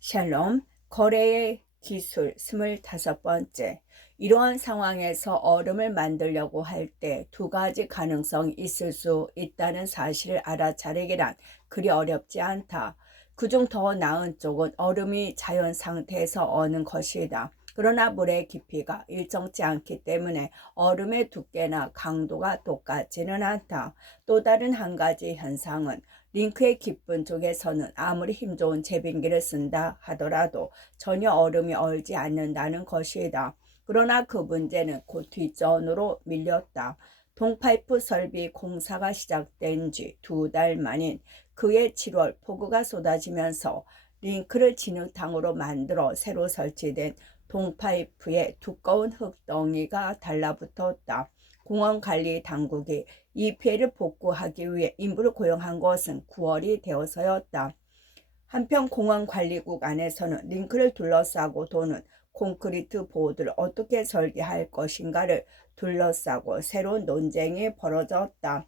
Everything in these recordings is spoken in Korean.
샬롬, 거래의 기술 25번째. 이러한 상황에서 얼음을 만들려고 할 때 두 가지 가능성이 있을 수 있다는 사실을 알아차리기란 그리 어렵지 않다. 그중 더 나은 쪽은 얼음이 자연 상태에서 어는 것이다. 그러나 물의 깊이가 일정치 않기 때문에 얼음의 두께나 강도가 똑같지는 않다. 또 다른 한 가지 현상은 링크의 깊은 쪽에서는 아무리 힘 좋은 제빙기를 쓴다 하더라도 전혀 얼음이 얼지 않는다는 것이다. 그러나 그 문제는 곧 뒷전으로 밀렸다. 동파이프 설비 공사가 시작된 지 2달 만인 그해 7월 폭우가 쏟아지면서 링크를 진흙탕으로 만들어 새로 설치된 동파이프에 두꺼운 흙덩이가 달라붙었다. 공원관리 당국이 이 피해를 복구하기 위해 인부를 고용한 것은 9월이 되어서였다. 한편 공원관리국 안에서는 링크를 둘러싸고 도는 콘크리트 보드를 어떻게 설계할 것인가를 둘러싸고 새로운 논쟁이 벌어졌다.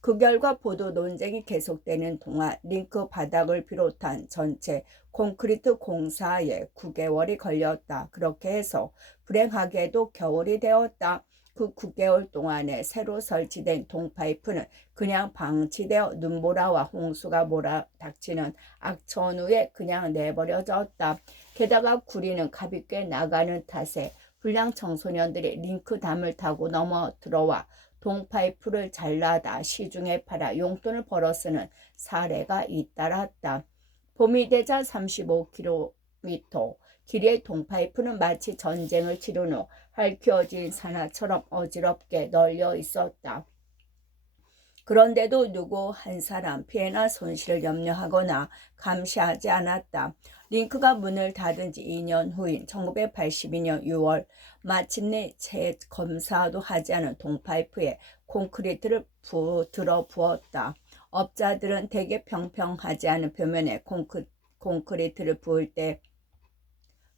그 결과 보드 논쟁이 계속되는 동안 링크 바닥을 비롯한 전체 콘크리트 공사에 9개월이 걸렸다. 그렇게 해서 불행하게도 겨울이 되었다. 그 9개월 동안에 새로 설치된 동파이프는 그냥 방치되어 눈보라와 홍수가 몰아닥치는 악천후에 그냥 내버려졌다. 게다가 구리는 값이 꽤 나가는 탓에 불량 청소년들이 링크담을 타고 넘어 들어와 동파이프를 잘라다 시중에 팔아 용돈을 벌어 쓰는 사례가 잇따랐다. 봄이 되자 35km 길이의 동파이프는 마치 전쟁을 치른 후 핥혀진 산화처럼 어지럽게 널려 있었다. 그런데도 누구 한 사람 피해나 손실을 염려하거나 감시하지 않았다. 링크가 문을 닫은 지 2년 후인 1982년 6월 마침내 재검사도 하지 않은 동파이프에 콘크리트를 들어 부었다. 업자들은 대개 평평하지 않은 표면에 콘크리트를 부을 때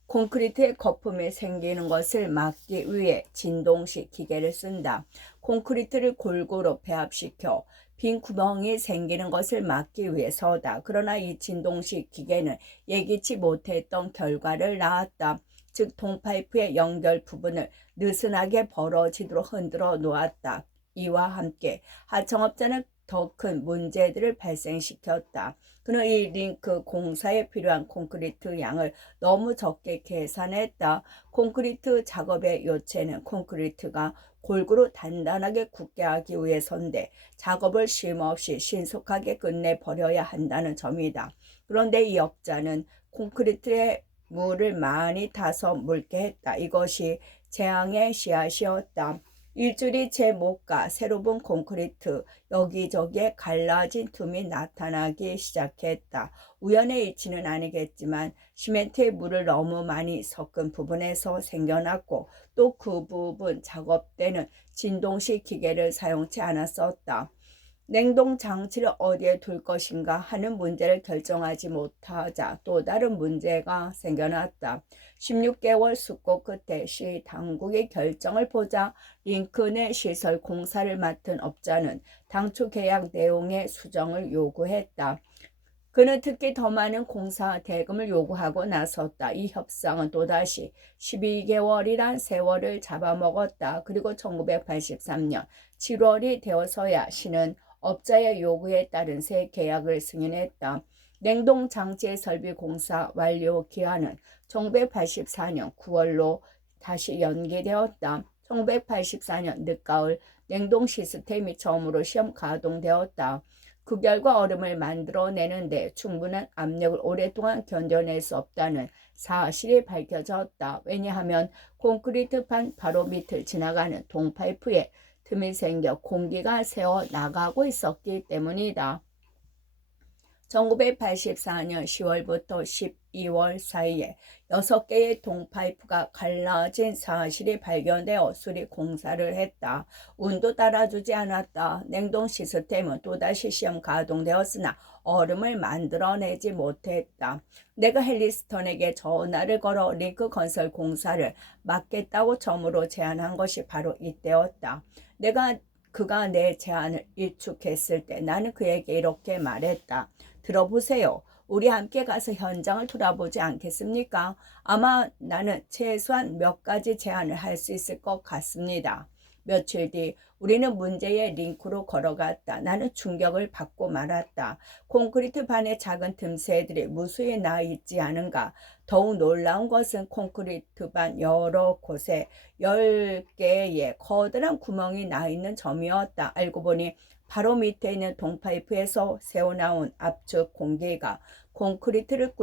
콘크리트에 거품이 생기는 것을 막기 위해 진동식 기계를 쓴다. 콘크리트를 골고루 배합시켜 빈 구멍이 생기는 것을 막기 위해서다. 그러나 이 진동식 기계는 예기치 못했던 결과를 낳았다. 즉 동파이프의 연결 부분을 느슨하게 벌어지도록 흔들어 놓았다. 이와 함께 하청업자는 더 큰 문제들을 발생시켰다. 그는 이 링크 공사에 필요한 콘크리트 양을 너무 적게 계산했다. 콘크리트 작업의 요체는 콘크리트가 골고루 단단하게 굳게 하기 위해서인데 작업을 쉼없이 신속하게 끝내버려야 한다는 점이다. 그런데 이 업자는 콘크리트에 물을 많이 타서 묽게 했다. 이것이 재앙의 씨앗이었다. 일주일이 채 못 가 새로 본 콘크리트 여기저기에 갈라진 틈이 나타나기 시작했다. 우연의 일치는 아니겠지만 시멘트에 물을 너무 많이 섞은 부분에서 생겨났고 또 그 부분 작업 때는 진동식 기계를 사용치 않았었다. 냉동 장치를 어디에 둘 것인가 하는 문제를 결정하지 못하자 또 다른 문제가 생겨났다. 16개월 숙고 끝에 시 당국의 결정을 보자 링컨의 시설 공사를 맡은 업자는 당초 계약 내용의 수정을 요구했다. 그는 특히 더 많은 공사 대금을 요구하고 나섰다. 이 협상은 또다시 12개월이란 세월을 잡아먹었다. 그리고 1983년 7월이 되어서야 시는 업자의 요구에 따른 새 계약을 승인했다. 냉동장치의 설비 공사 완료 기한은 1984년 9월로 다시 연기되었다. 1984년 늦가을 냉동 시스템이 처음으로 시험 가동되었다. 그 결과 얼음을 만들어내는데 충분한 압력을 오랫동안 견뎌낼 수 없다는 사실이 밝혀졌다. 왜냐하면 콘크리트판 바로 밑을 지나가는 동파이프에 틈이 생겨 공기가 새어 나가고 있었기 때문이다. 1984년 10월부터 12월 사이에 6개의 동파이프가 갈라진 사실이 발견되어 수리 공사를 했다. 운도 따라주지 않았다. 냉동 시스템은 또다시 시험 가동되었으나 얼음을 만들어내지 못했다. 내가 헬리스턴에게 전화를 걸어 링크 건설 공사를 맡겠다고 처음으로 제안한 것이 바로 이때였다. 그가 내 제안을 일축했을 때 나는 그에게 이렇게 말했다. 들어보세요. 우리 함께 가서 현장을 돌아보지 않겠습니까? 아마 나는 최소한 몇 가지 제안을 할 수 있을 것 같습니다. 며칠 뒤 우리는 문제의 링크로 걸어갔다. 나는 충격을 받고 말았다. 콘크리트 반의 작은 틈새들이 무수히 나 있지 않은가. 더욱 놀라운 것은 콘크리트 반 여러 곳에 10개의 커다란 구멍이 나 있는 점이었다. 알고 보니 바로 밑에 있는 동파이프에서 새어나온 압축 공기가 콘크리트를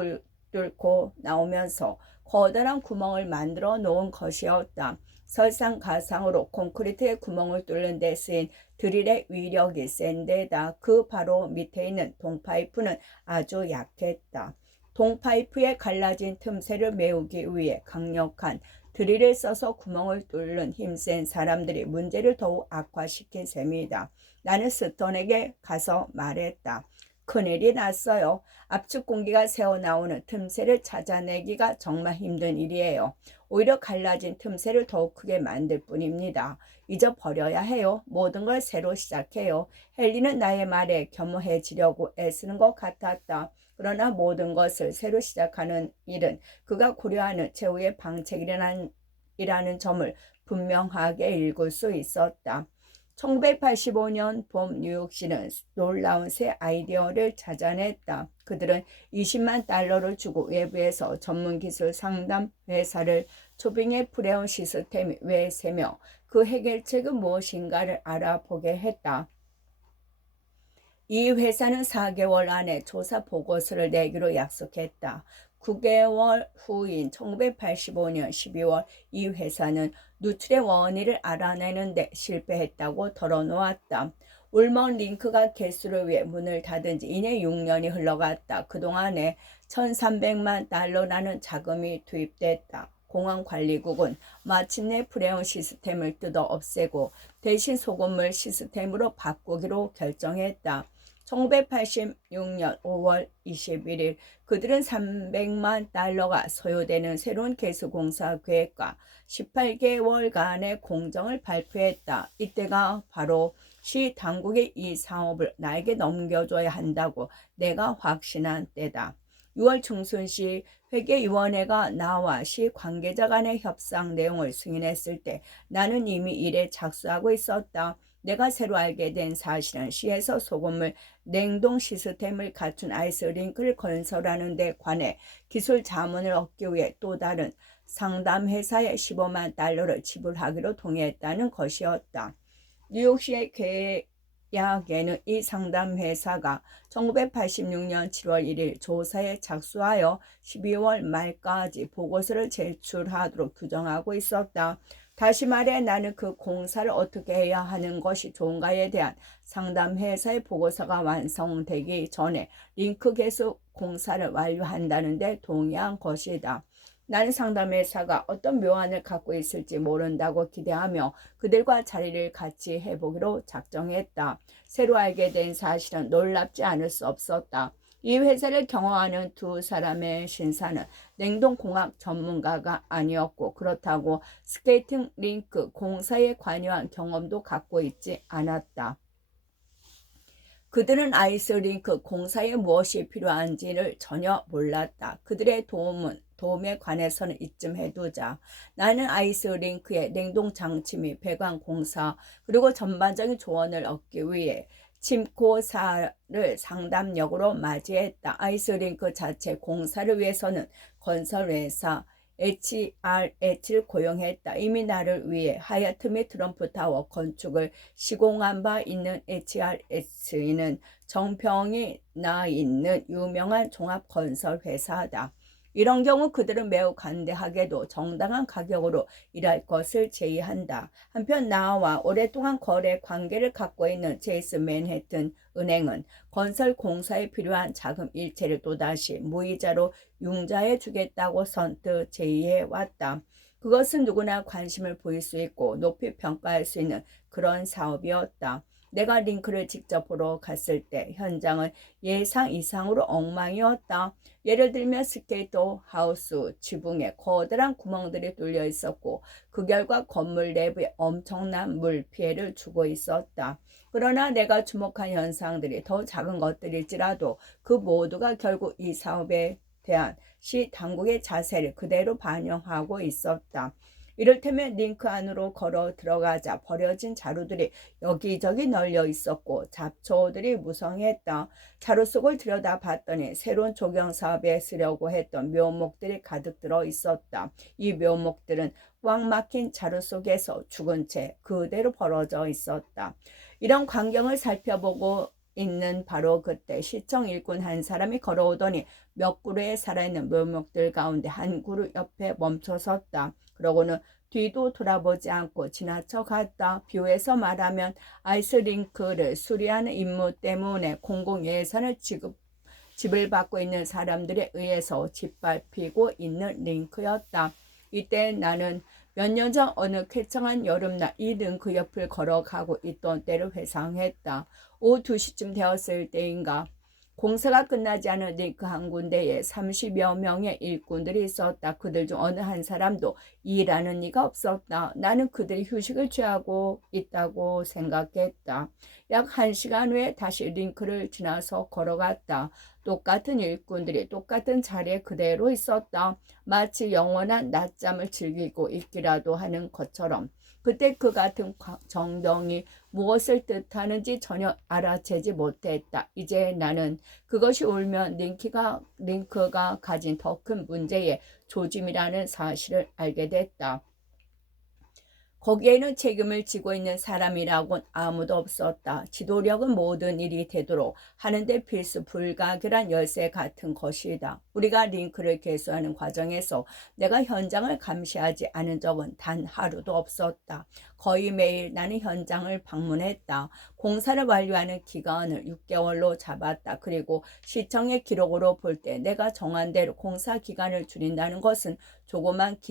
뚫고 나오면서 커다란 구멍을 만들어 놓은 것이었다. 설상가상으로 콘크리트의 구멍을 뚫는 데 쓰인 드릴의 위력이 센 데다 그 바로 밑에 있는 동파이프는 아주 약했다. 동파이프에 갈라진 틈새를 메우기 위해 강력한 드릴을 써서 구멍을 뚫는 힘센 사람들이 문제를 더욱 악화시킨 셈이다. 나는 스톤에게 가서 말했다. 큰일이 났어요. 압축 공기가 새어나오는 틈새를 찾아내기가 정말 힘든 일이에요. 오히려 갈라진 틈새를 더욱 크게 만들 뿐입니다. 잊어버려야 해요. 모든 걸 새로 시작해요. 헨리는 나의 말에 겸허해지려고 애쓰는 것 같았다. 그러나 모든 것을 새로 시작하는 일은 그가 고려하는 최후의 방책이라는 점을 분명하게 읽을 수 있었다. 1985년 봄 뉴욕시는 놀라운 새 아이디어를 찾아냈다. 그들은 20만 달러를 주고 외부에서 전문기술 상담 회사를 초빙에 풀어온 시스템이 왜 3명, 그 해결책은 무엇인가를 알아보게 했다. 이 회사는 4개월 안에 조사 보고서를 내기로 약속했다. 9개월 후인 1985년 12월 이 회사는 누출의 원인을 알아내는데 실패했다고 털어놓았다. 울먼 링크가 개수를 위해 문을 닫은 지 이내 6년이 흘러갔다. 그동안에 1,300만 달러라는 자금이 투입됐다. 공항관리국은 마침내 프레온 시스템을 뜯어 없애고 대신 소금물 시스템으로 바꾸기로 결정했다. 1986년 5월 21일 그들은 300만 달러가 소요되는 새로운 개수공사 계획과 18개월간의 공정을 발표했다. 이때가 바로 시 당국이 이 사업을 나에게 넘겨줘야 한다고 내가 확신한 때다. 6월 중순시 회계위원회가 나와 시 관계자 간의 협상 내용을 승인했을 때 나는 이미 일에 착수하고 있었다. 내가 새로 알게 된 사실은 시에서 소금물 냉동 시스템을 갖춘 아이스링크를 건설하는 데 관해 기술 자문을 얻기 위해 또 다른 상담회사에 15만 달러를 지불하기로 동의했다는 것이었다. 뉴욕시의 계약에는 이 상담회사가 1986년 7월 1일 조사에 착수하여 12월 말까지 보고서를 제출하도록 규정하고 있었다. 다시 말해 나는 그 공사를 어떻게 해야 하는 것이 좋은가에 대한 상담회사의 보고서가 완성되기 전에 링크 개수 공사를 완료한다는 데 동의한 것이다. 나는 상담회사가 어떤 묘안을 갖고 있을지 모른다고 기대하며 그들과 자리를 같이 해보기로 작정했다. 새로 알게 된 사실은 놀랍지 않을 수 없었다. 이 회사를 경영하는 두 사람의 신사는 냉동공학 전문가가 아니었고 그렇다고 스케이팅 링크 공사에 관여한 경험도 갖고 있지 않았다. 그들은 아이스링크 공사에 무엇이 필요한지를 전혀 몰랐다. 그들의 도움에 관해서는 이쯤 해두자. 나는 아이스링크의 냉동장치 및 배관 공사 그리고 전반적인 조언을 얻기 위해 침코사를 상담역으로 맞이했다. 아이스링크 자체 공사를 위해서는 건설회사 HRH를 고용했다. 이미 나를 위해 하얏트 및 트럼프 타워 건축을 시공한 바 있는 HRH는 정평이 나 있는 유명한 종합건설회사다. 이런 경우 그들은 매우 관대하게도 정당한 가격으로 일할 것을 제의한다. 한편 나와 오랫동안 거래 관계를 갖고 있는 제이스 맨해튼 은행은 건설 공사에 필요한 자금 일체를 또다시 무이자로 융자해 주겠다고 선뜻 제의해 왔다. 그것은 누구나 관심을 보일 수 있고 높이 평가할 수 있는 그런 사업이었다. 내가 링크를 직접 보러 갔을 때 현장은 예상 이상으로 엉망이었다. 예를 들면 스케이트 하우스 지붕에 거대한 구멍들이 뚫려 있었고 그 결과 건물 내부에 엄청난 물 피해를 주고 있었다. 그러나 내가 주목한 현상들이 더 작은 것들일지라도 그 모두가 결국 이 사업에 대한 시 당국의 자세를 그대로 반영하고 있었다. 이를테면 링크 안으로 걸어 들어가자 버려진 자루들이 여기저기 널려 있었고 잡초들이 무성했다. 자루 속을 들여다봤더니 새로운 조경 사업에 쓰려고 했던 묘목들이 가득 들어 있었다. 이 묘목들은 꽉 막힌 자루 속에서 죽은 채 그대로 벌어져 있었다. 이런 광경을 살펴보고 있는 바로 그때 시청 일꾼 한 사람이 걸어오더니 몇 그루의 살아있는 묘목들 가운데 한 그루 옆에 멈춰섰다. 그러고는 뒤도 돌아보지 않고 지나쳐 갔다. 비유해서 말하면 아이스링크를 수리하는 임무 때문에 공공 예산을 집을 받고 있는 사람들에 의해서 짓밟히고 있는 링크였다. 이때 나는 몇 년 전 어느 쾌청한 여름날 이 링크 옆을 걸어가고 있던 때를 회상했다. 오후 2시쯤 되었을 때인가. 공사가 끝나지 않은 링크 한 군데에 30여 명의 일꾼들이 있었다. 그들 중 어느 한 사람도 일하는 이가 없었다. 나는 그들이 휴식을 취하고 있다고 생각했다. 약 1시간 후에 다시 링크를 지나서 걸어갔다. 똑같은 일꾼들이 똑같은 자리에 그대로 있었다. 마치 영원한 낮잠을 즐기고 있기라도 하는 것처럼. 그때 그 같은 정덩이 무엇을 뜻하는지 전혀 알아채지 못했다. 이제 나는 그것이 울면 링크가 가진 더 큰 문제의 조짐이라는 사실을 알게 됐다. 거기에는 책임을 지고 있는 사람이라곤 아무도 없었다. 지도력은 모든 일이 되도록 하는데 필수 불가결한 열쇠 같은 것이다. 우리가 링크를 개수하는 과정에서 내가 현장을 감시하지 않은 적은 단 하루도 없었다. 거의 매일 나는 현장을 방문했다. 공사를 완료하는 기간을 6개월로 잡았다. 그리고 시청의 기록으로 볼 때 내가 정한 대로 공사 기간을 줄인다는 것은 조그만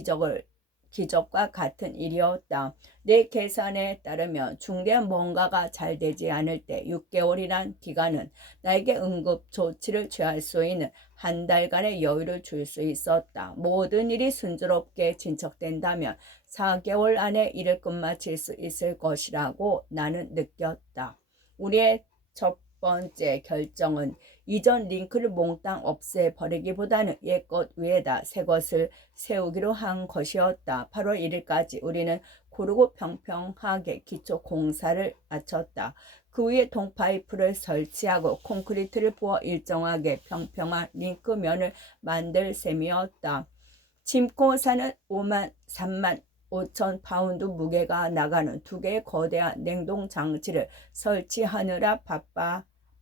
기적과 같은 일이었다. 내 계산에 따르면 중대한 뭔가가 잘 되지 않을 때 6개월이란 기간은 나에게 응급 조치를 취할 수 있는 한 달간의 여유를 줄 수 있었다. 모든 일이 순조롭게 진척된다면 4개월 안에 일을 끝마칠 수 있을 것이라고 나는 느꼈다. 우리의 첫 번째 결정은 이전 링크를 몽땅 없애버리기보다는 옛것 위에다 새 것을 세우기로 한 것이었다. 8월 1일까지 우리는 고르고 평평하게 기초 공사를 마쳤다. 그 위에 동파이프를 설치하고 콘크리트를 부어 일정하게 평평한 링크면을 만들 셈이었다. 짐고사는 3만 5천 파운드 무게가 나가는 2개의 거대한 냉동 장치를 설치하느라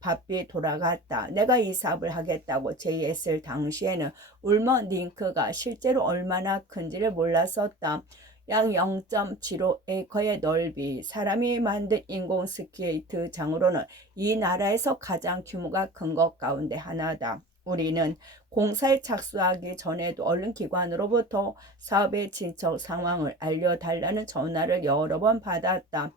바삐 돌아갔다. 내가 이 사업을 하겠다고 제의했을 당시에는 울머 링크가 실제로 얼마나 큰지를 몰랐었다. 약 0.75에이커의 넓이, 사람이 만든 인공 스케이트장으로는 이 나라에서 가장 규모가 큰 것 가운데 하나다. 우리는 공사에 착수하기 전에도 얼른 기관으로부터 사업의 진척 상황을 알려달라는 전화를 여러 번 받았다.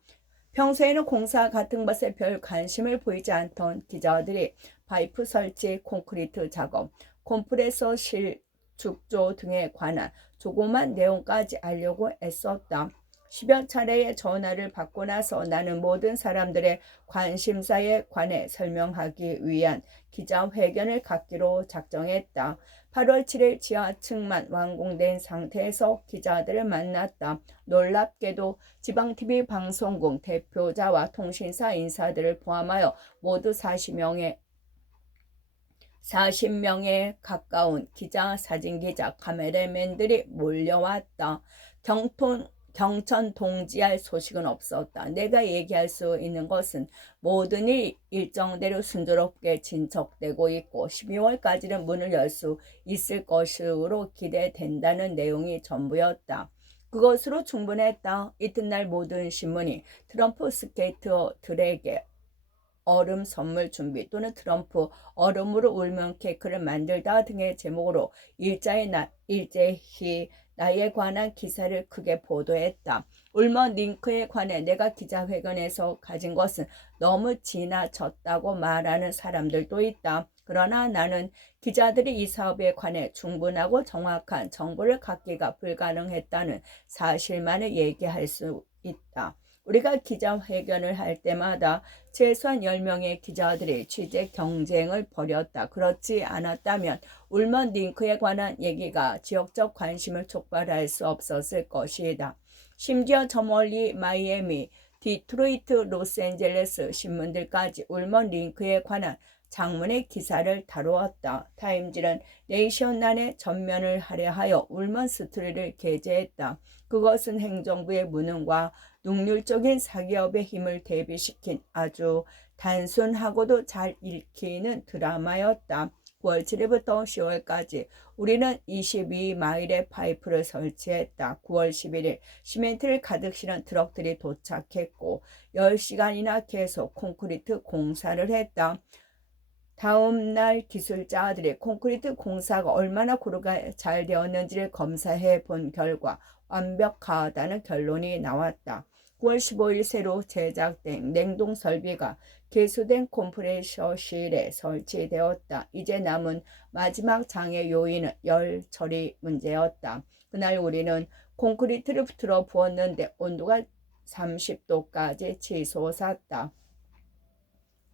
평소에는 공사 같은 것에 별 관심을 보이지 않던 기자들이 파이프 설치, 콘크리트 작업, 컴프레서실 축조 등에 관한 조그만 내용까지 알려고 애썼다. 10여 차례의 전화를 받고 나서 나는 모든 사람들의 관심사에 관해 설명하기 위한 기자회견을 갖기로 작정했다. 8월 7일 지하층만 완공된 상태에서 기자들을 만났다. 놀랍게도 지방TV 방송국 대표자와 통신사 인사들을 포함하여 모두 40명에 가까운 기자, 사진기자, 카메라맨들이 몰려왔다. 경천 동지할 소식은 없었다. 내가 얘기할 수 있는 것은 모든 일이 일정대로 순조롭게 진척되고 있고 12월까지는 문을 열 수 있을 것으로 기대된다는 내용이 전부였다. 그것으로 충분했다. 이튿날 모든 신문이 트럼프 스케이터들에게 얼음 선물 준비 또는 트럼프 얼음으로 울면 케이크를 만들다 등의 제목으로 일제히 나에 관한 기사를 크게 보도했다. 울먼 링크에 관해 내가 기자회견에서 가진 것은 너무 지나쳤다고 말하는 사람들도 있다. 그러나 나는 기자들이 이 사업에 관해 충분하고 정확한 정보를 갖기가 불가능했다는 사실만을 얘기할 수 있다. 우리가 기자회견을 할 때마다 최소한 10명의 기자들이 취재 경쟁을 벌였다. 그렇지 않았다면 울먼 링크에 관한 얘기가 지역적 관심을 촉발할 수 없었을 것이다. 심지어 저 멀리 마이애미, 디트로이트, 로스앤젤레스 신문들까지 울먼 링크에 관한 장문의 기사를 다루었다. 타임즈는 네이션난에 전면을 할애하여 울먼 스토리를 게재했다. 그것은 행정부의 무능과 능률적인 사기업의 힘을 대비시킨 아주 단순하고도 잘 읽히는 드라마였다. 9월 7일부터 10월까지 우리는 22마일의 파이프를 설치했다. 9월 11일 시멘트를 가득 실은 트럭들이 도착했고 10시간이나 계속 콘크리트 공사를 했다. 다음 날 기술자들이 콘크리트 공사가 얼마나 고루가 잘 되었는지를 검사해 본 결과 완벽하다는 결론이 나왔다. 9월 15일 새로 제작된 냉동 설비가 개수된 컴프레셔실에 설치되었다. 이제 남은 마지막 장애 요인은 열 처리 문제였다. 그날 우리는 콘크리트를 틀어 부었는데 온도가 30도까지 치솟았다.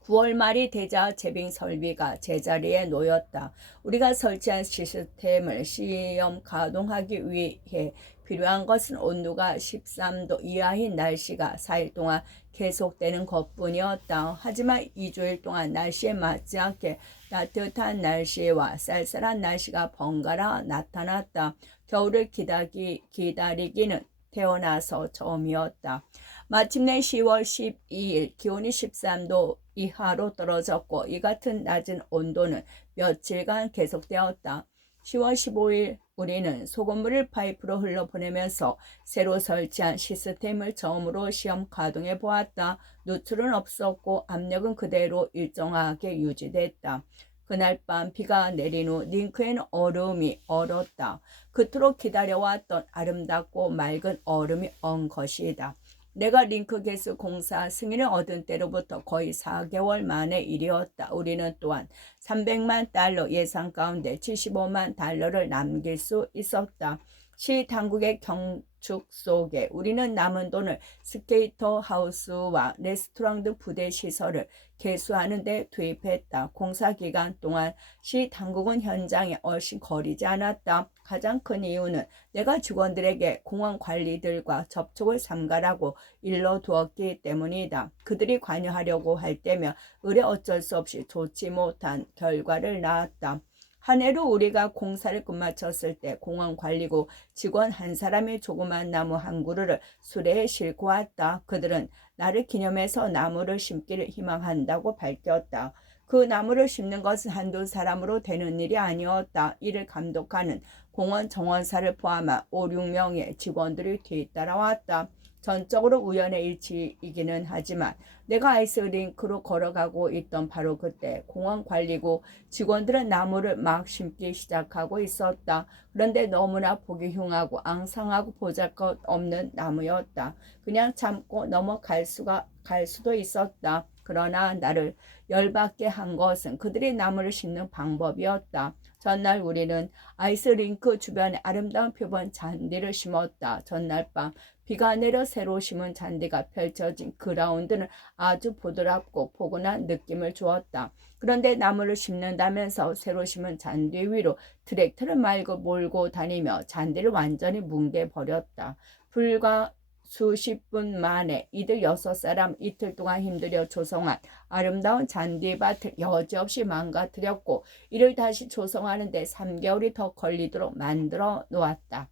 9월 말이 되자 제빙 설비가 제자리에 놓였다. 우리가 설치한 시스템을 시험 가동하기 위해 필요한 것은 온도가 13도 이하인 날씨가 4일 동안 계속되는 것뿐이었다. 하지만 2주일 동안 날씨에 맞지 않게 따뜻한 날씨와 쌀쌀한 날씨가 번갈아 나타났다. 겨울을 기다리기는 태어나서 처음이었다. 마침내 10월 12일 기온이 13도 이하로 떨어졌고 이 같은 낮은 온도는 며칠간 계속되었다. 10월 15일 우리는 소금물을 파이프로 흘러보내면서 새로 설치한 시스템을 처음으로 시험 가동해 보았다. 누출은 없었고 압력은 그대로 일정하게 유지됐다. 그날 밤 비가 내린 후 링크에는 얼음이 얼었다. 그토록 기다려왔던 아름답고 맑은 얼음이 언 것이다. 내가 링크 개수 공사 승인을 얻은 때로부터 거의 4개월 만의 일이었다. 우리는 또한 300만 달러 예산 가운데 75만 달러를 남길 수 있었다. 시 당국의 경축 속에 우리는 남은 돈을 스케이터 하우스와 레스토랑 등 부대 시설을 개수하는 데 투입했다. 공사 기간 동안 시 당국은 현장에 얼씬 거리지 않았다. 가장 큰 이유는 내가 직원들에게 공항 관리들과 접촉을 삼가라고 일러두었기 때문이다. 그들이 관여하려고 할 때면 의뢰 어쩔 수 없이 좋지 못한 결과를 낳았다. 한 해로 우리가 공사를 끝마쳤을 때 공항 관리국 직원 한 사람이 조그만 나무 한 그루를 수레에 싣고 왔다. 그들은 나를 기념해서 나무를 심기를 희망한다고 밝혔다. 그 나무를 심는 것은 한두 사람으로 되는 일이 아니었다. 이를 감독하는 공원 정원사를 포함한 5, 6명의 직원들이 뒤따라왔다. 전적으로 우연의 일치이기는 하지만 내가 아이스링크로 걸어가고 있던 바로 그때 공항관리국 직원들은 나무를 막 심기 시작하고 있었다. 그런데 너무나 보기 흉하고 앙상하고 보잘것없는 나무였다. 그냥 참고 넘어갈 수도 있었다. 그러나 나를 열받게 한 것은 그들이 나무를 심는 방법이었다. 전날 우리는 아이스링크 주변에 아름다운 표본 잔디를 심었다. 전날 밤 비가 내려 새로 심은 잔디가 펼쳐진 그라운드는 아주 부드럽고 포근한 느낌을 주었다. 그런데 나무를 심는다면서 새로 심은 잔디 위로 트랙터를 몰고 다니며 잔디를 완전히 뭉개버렸다. 불과 수십 분 만에 이들 6사람 이틀 동안 힘들여 조성한 아름다운 잔디밭을 여지없이 망가뜨렸고 이를 다시 조성하는 데 3개월이 더 걸리도록 만들어 놓았다.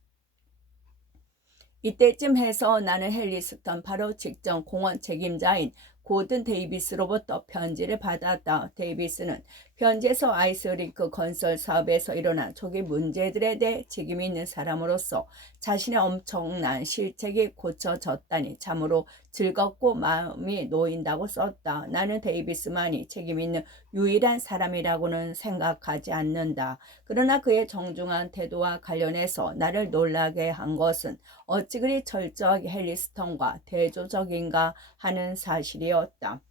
이때쯤 해서 나는 헨리스턴 바로 직전 공원 책임자인 고든 데이비스로부터 편지를 받았다. 데이비스는 현지에서 아이스링크 건설 사업에서 일어난 초기 문제들에 대해 책임이 있는 사람으로서 자신의 엄청난 실책이 고쳐졌다니 참으로 즐겁고 마음이 놓인다고 썼다. 나는 데이비스만이 책임 있는 유일한 사람이라고는 생각하지 않는다. 그러나 그의 정중한 태도와 관련해서 나를 놀라게 한 것은 어찌 그리 철저하게 헨리 스턴과 대조적인가 하는 사실이었다.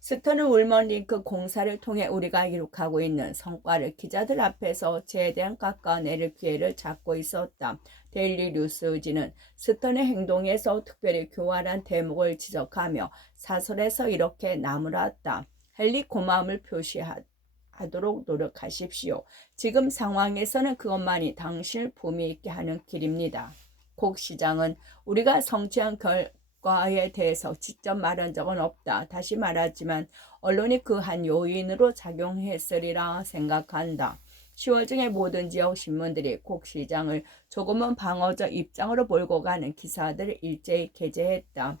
스턴은 울먼링크 공사를 통해 우리가 이룩하고 있는 성과를 기자들 앞에서 최대한 깎아내릴 기회를 찾고 있었다. 데일리 뉴스지는 스턴의 행동에서 특별히 교활한 대목을 지적하며 사설에서 이렇게 나무랐다. 헨리, 고마움을 표시하도록 노력하십시오. 지금 상황에서는 그것만이 당신을 품위 있게 하는 길입니다. 콕 시장은 우리가 성취한 과에 대해서 직접 말한 적은 없다. 다시 말하지만 언론이 그 한 요인으로 작용했으리라 생각한다. 10월 중에 모든 지역 신문들이 콕 시장을 조금은 방어적 입장으로 몰고 가는 기사들을 일제히 게재했다.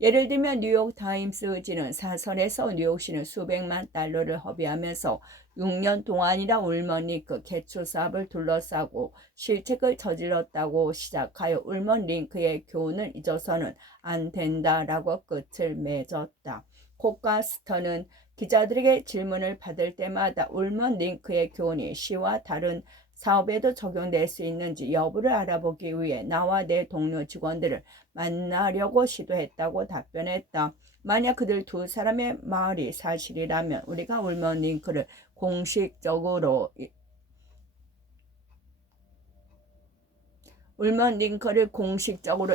예를 들면 뉴욕 타임스지는 사설에서 뉴욕시는 수백만 달러를 허비하면서 6년 동안이나 울먼링크 개출 사업을 둘러싸고 실책을 저질렀다고 시작하여 울먼링크의 교훈을 잊어서는 안 된다라고 끝을 맺었다. 콕과 스턴은 기자들에게 질문을 받을 때마다 울먼링크의 교훈이 시와 다른 사업에도 적용될 수 있는지 여부를 알아보기 위해 나와 내 동료 직원들을 만나려고 시도했다고 답변했다. 만약 그들 두 사람의 말이 사실이라면 우리가 울먼링크를 공식적으로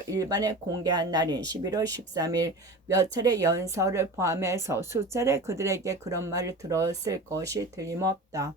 일반에 공개한 날인 11월 13일 몇 차례 연설을 포함해서 수차례 그들에게 그런 말을 들었을 것이 틀림없다.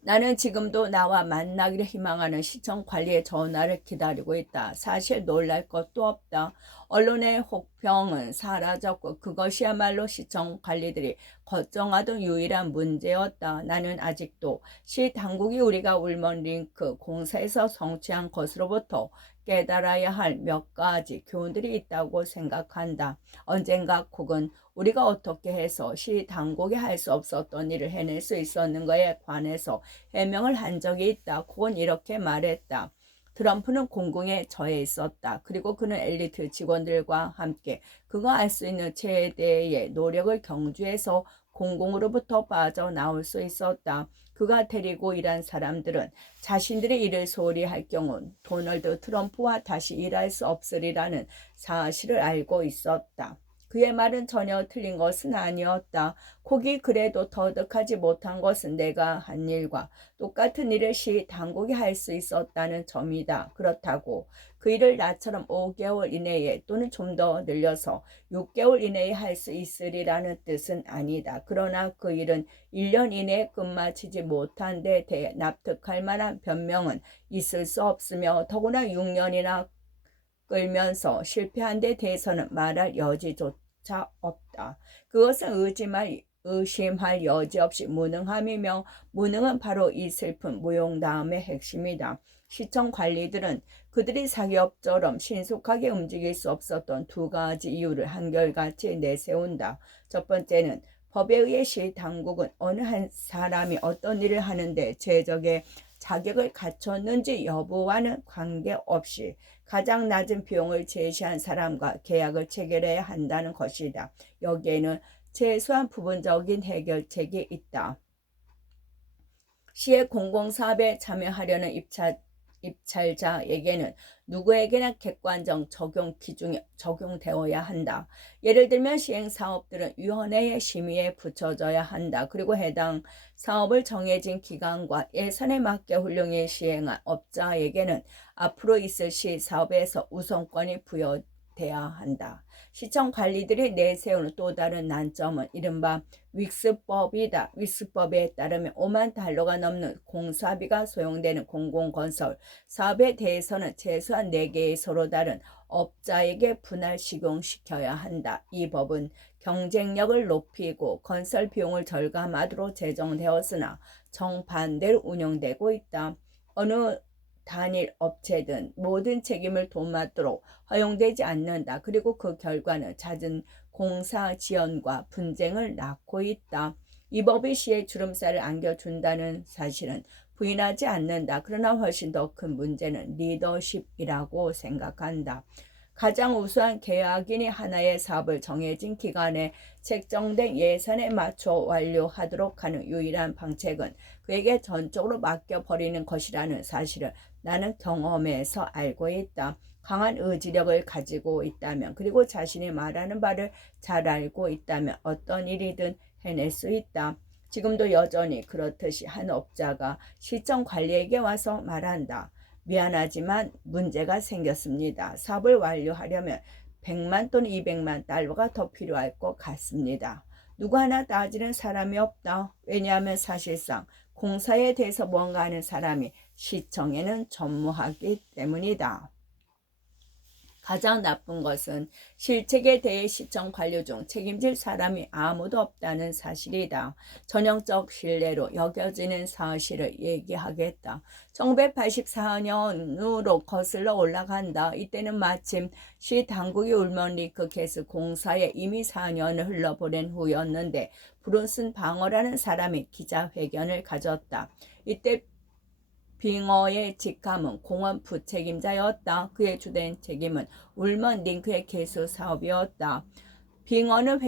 나는 지금도 나와 만나기를 희망하는 시청 관리의 전화를 기다리고 있다. 사실 놀랄 것도 없다. 언론의 혹평은 사라졌고 그것이야말로 시청 관리들이 걱정하던 유일한 문제였다. 나는 아직도 시 당국이 우리가 울먼링크 공사에서 성취한 것으로부터 깨달아야 할 몇 가지 교훈들이 있다고 생각한다. 언젠가 콕은 우리가 어떻게 해서 시 당국이 할 수 없었던 일을 해낼 수 있었는가에 관해서 해명을 한 적이 있다. 콕은 이렇게 말했다. 트럼프는 공공에 처해 있었다. 그리고 그는 엘리트 직원들과 함께 그가 할 수 있는 최대의 노력을 경주해서 공공으로부터 빠져나올 수 있었다. 그가 데리고 일한 사람들은 자신들의 일을 소홀히 할 경우 도널드 트럼프와 다시 일할 수 없으리라는 사실을 알고 있었다. 그의 말은 전혀 틀린 것은 아니었다. 콕이 그래도 터득하지 못한 것은 내가 한 일과 똑같은 일을 시 당국이 할 수 있었다는 점이다. 그렇다고 그 일을 나처럼 5개월 이내에 또는 좀 더 늘려서 6개월 이내에 할 수 있으리라는 뜻은 아니다. 그러나 그 일은 1년 이내에 끝마치지 못한 데 대해 납득할 만한 변명은 있을 수 없으며 더구나 6년이나 끌면서 실패한 데 대해서는 말할 여지조차 없다. 그것은 의심할 여지 없이 무능함이며 무능은 바로 이 슬픈 무용담의 핵심이다. 시청 관리들은 그들이 사기업처럼 신속하게 움직일 수 없었던 두 가지 이유를 한결같이 내세운다. 첫 번째는 법에 의해 시 당국은 어느 한 사람이 어떤 일을 하는데 최적의 자격을 갖췄는지 여부와는 관계없이 가장 낮은 비용을 제시한 사람과 계약을 체결해야 한다는 것이다. 여기에는 최소한 부분적인 해결책이 있다. 시의 공공사업에 참여하려는 입찰자에게는 누구에게나 객관적 적용 기준이 적용되어야 한다. 예를 들면 시행사업들은 위원회의 심의에 붙여져야 한다. 그리고 해당 사업을 정해진 기간과 예산에 맞게 훌륭히 시행한 업자에게는 앞으로 있을 시 사업에서 우선권이 부여돼야 한다. 시청 관리들이 내세우는 또 다른 난점은 이른바 윅스법이다. 윅스법에 따르면 5만 달러가 넘는 공사비가 소용되는 공공건설 사업에 대해서는 최소한 4개의 서로 다른 업자에게 분할 식용시켜야 한다. 이 법은 경쟁력을 높이고 건설 비용을 절감하도록 제정되었으나 정반대로 운영되고 있다. 어느 단일 업체든 모든 책임을 도맡도록 허용되지 않는다. 그리고 그 결과는 잦은 공사 지연과 분쟁을 낳고 있다. 이 법이 시에 주름살을 안겨준다는 사실은 부인하지 않는다. 그러나 훨씬 더 큰 문제는 리더십이라고 생각한다. 가장 우수한 계약인이 하나의 사업을 정해진 기간에 책정된 예산에 맞춰 완료하도록 하는 유일한 방책은 그에게 전적으로 맡겨버리는 것이라는 사실을 나는 경험에서 알고 있다. 강한 의지력을 가지고 있다면, 그리고 자신이 말하는 바를 잘 알고 있다면 어떤 일이든 해낼 수 있다. 지금도 여전히 그렇듯이 한 업자가 시청 관리에게 와서 말한다. 미안하지만 문제가 생겼습니다. 사업을 완료하려면 100만 또는 200만 달러가 더 필요할 것 같습니다. 누구 하나 따지는 사람이 없다. 왜냐하면 사실상 공사에 대해서 뭔가 하는 사람이 시청에는 전무하기 때문이다. 가장 나쁜 것은 실책에 대해 시청 관료 중 책임질 사람이 아무도 없다는 사실이다. 전형적 신뢰로 여겨지는 사실을 얘기하겠다. 1984년으로 거슬러 올라간다. 이때는 마침 시 당국이 울먼리크 게스 공사에 이미 4년을 흘러보낸 후였는데 브룬슨 방어라는 사람이 기자회견을 가졌다. 이때 빙어의 직함은 공원 부책임자였다. 그의 주된 책임은 울먼 링크의 개수 사업이었다. 빙어는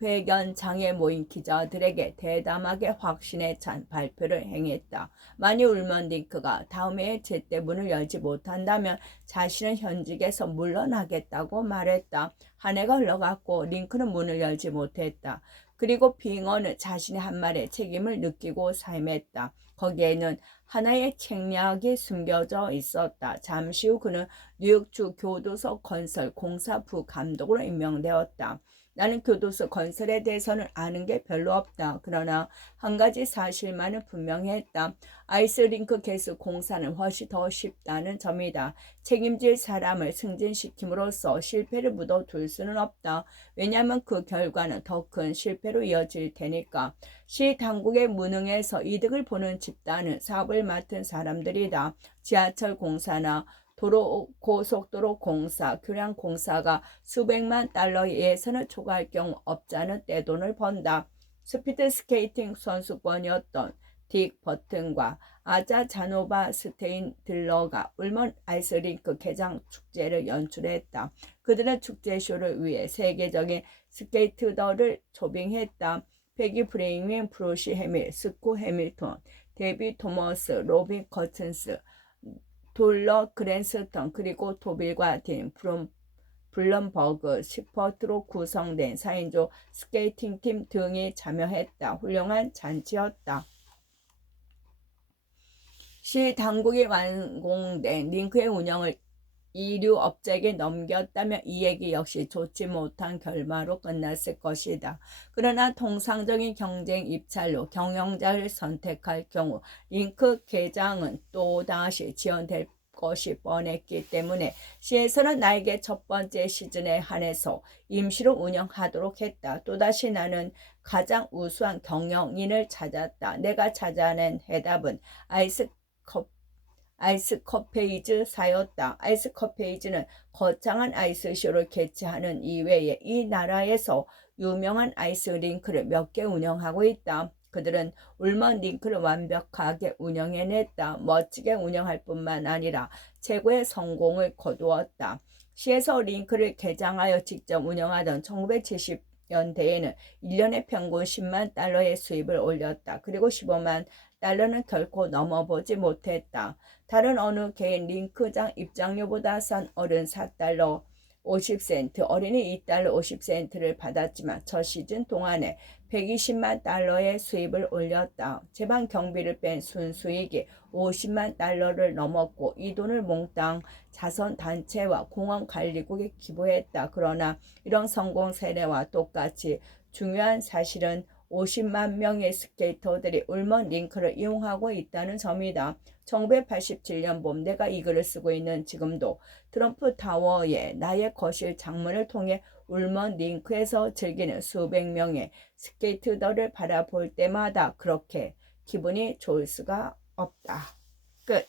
회견장에 모인 기자들에게 대담하게 확신에 찬 발표를 행했다. 만일 울먼 링크가 다음 해에 제때 문을 열지 못한다면 자신은 현직에서 물러나겠다고 말했다. 한 해가 흘러갔고 링크는 문을 열지 못했다. 그리고 빙어는 자신의 한 말에 책임을 느끼고 삶했다. 거기에는 하나의 책략이 숨겨져 있었다. 잠시 후 그는 뉴욕주 교도소 건설 공사 부감독으로 임명되었다. 나는 교도소 건설에 대해서는 아는 게 별로 없다. 그러나 한 가지 사실만은 분명히 했다. 아이스링크 개수 공사는 훨씬 더 쉽다는 점이다. 책임질 사람을 승진시킴으로써 실패를 묻어둘 수는 없다. 왜냐하면 그 결과는 더 큰 실패로 이어질 테니까. 시 당국의 무능에서 이득을 보는 집단은 사업을 맡은 사람들이다. 지하철 공사나 도로, 고속도로 공사, 교량 공사가 수백만 달러의 예산을 초과할 경우 업자는 떼돈을 번다. 스피드 스케이팅 선수권이었던 딕 버튼과 아자 자노바 스테인들러가 울먼 아이스링크 개장 축제를 연출했다. 그들은 축제쇼를 위해 세계적인 스케이트들을 초빙했다. 패기 브레이밍, 브루시 해밀, 스코 해밀턴, 데비 토머스, 로빈 커튼스, 돌러 그랜스턴, 그리고 도빌과 딘 블럼버그 시퍼트로 구성된 4인조 스케이팅팀 등이 참여했다. 훌륭한 잔치였다. 시 당국이 완공된 링크의 운영을 이류 업자에게 넘겼다면 이 얘기 역시 좋지 못한 결과로 끝났을 것이다. 그러나 통상적인 경쟁 입찰로 경영자를 선택할 경우 링크 개장은 또다시 지연될 것이 뻔했기 때문에 시에서는 나에게 첫 번째 시즌에 한해서 임시로 운영하도록 했다. 또다시 나는 가장 우수한 경영인을 찾았다. 내가 찾아낸 해답은 아이스커페이즈사였다. 아이스커페이즈는 거창한 아이스쇼를 개최하는 이외에 이 나라에서 유명한 아이스링크를 몇 개 운영하고 있다. 그들은 울먼 링크를 완벽하게 운영해냈다. 멋지게 운영할 뿐만 아니라 최고의 성공을 거두었다. 시에서 링크를 개장하여 직접 운영하던 1970년대에는 1년에 평균 10만 달러의 수입을 올렸다. 그리고 15만 달러는 결코 넘어보지 못했다. 다른 어느 개인 링크장 입장료보다 싼 어른 4달러 50센트, 어린이 2달러 50센트를 받았지만 첫 시즌 동안에 120만 달러의 수입을 올렸다. 제방 경비를 뺀 순수익이 50만 달러를 넘었고 이 돈을 몽땅 자선단체와 공원관리국에 기부했다. 그러나 이런 성공 사례와 똑같이 중요한 사실은 50만 명의 스케이터들이 울먼 링크를 이용하고 있다는 점이다. 1987년 봄 내가 이 글을 쓰고 있는 지금도 트럼프 타워의 나의 거실 창문을 통해 울먼 링크에서 즐기는 수백 명의 스케이트들을 바라볼 때마다 그렇게 기분이 좋을 수가 없다. 끝.